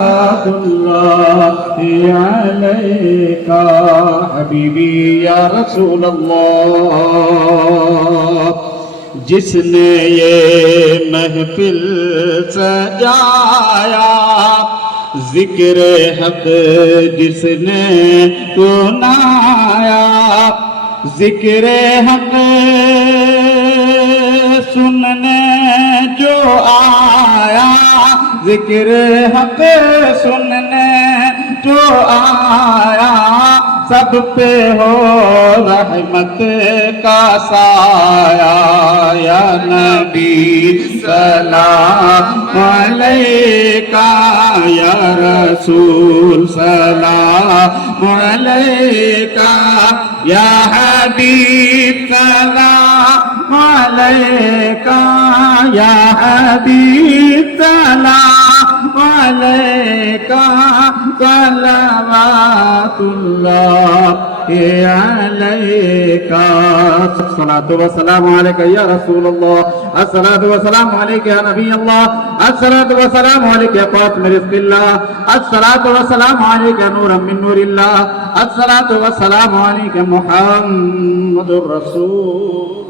الله عليك حبیبی یا رسول اللہ जिसने ये महफिल सजाया जिक्र हक जिसने सुनाया जिक्र हक सुनने जो आया जिक्र हक सुनने जो आया सब पे हो रहमत का साया या नबी सलाम अलैका या रसूल सलाम अलैका या हबीब सलाम अलैका या हबीब सलाम अलैका सलावतुल्लाह अलैका अस्सलातु वस्सलामु अलैका या रसूलल्लाह अस्सलातु वस्सलामु अलैका या नबी अल्लाह अस्सलातु वस्सलामु अलैका या कातिम रिज़्क़िल्लाह अस्सलातु वस्सलामु अलैका नूरम मिन नूरिल्लाह अस्सलातु वस्सलामु अलैका मुहम्मदुर रसूलुल्लाह